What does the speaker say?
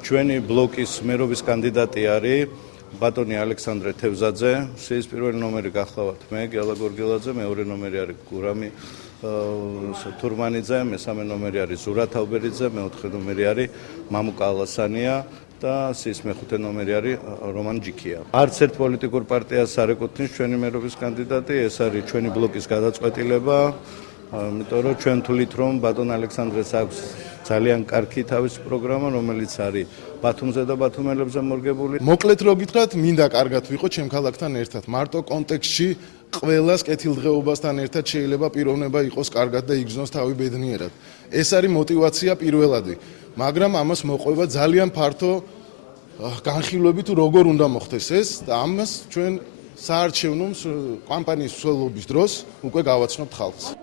ჩვენი ბლოკის მერობის კანდიდატი არის ბატონი ალექსანდრე თევზაძე, სიის პირველი ნომერი გახლავართ მე, გიალა გორგილაძე, მეორე ნომერი არის გურამი თურმანიძე, მესამე ნომერი არის ზურა თავბერიძე, მეოთხე ნომერი არის მამუკა ალასანია და სიის მეხუთე ნომერი არის რომან ჯიქია. არც ერთ პოლიტიკურ პარტიას არ ეკუთვნის ჩვენი მერობის კანდიდატი, ეს არის ჩვენი ბლოკის გადაწყვეტილება, იმიტომ რომ ჩვენ თვლით რომ ბატონ ალექსანდრეს აქვს ძალიან კარგი თავისი პროგრამა, რომელიც არის ბათუმზე და ბათუმელებზე მორგებული. მოკლედ რო გითხრათ, მინდა კარგად ვიყო ჩემ ქალაქთან ერთად. მარტო კონტექსტში ყველას კეთილდღეობასთან ერთად შეიძლება პიროვნება იყოს კარგად და იგრძნოს თავი ბედნიერად. ეს არის мотиваცია პირველადი, მაგრამ ამას მოყვება ძალიან ფართო განხილვები თუ როგორ უნდა მოხდეს ეს და ამას ჩვენ საარჩევნო კამპანიის მსვლელობის დროს უკვე გავაცნობთ ხალხს.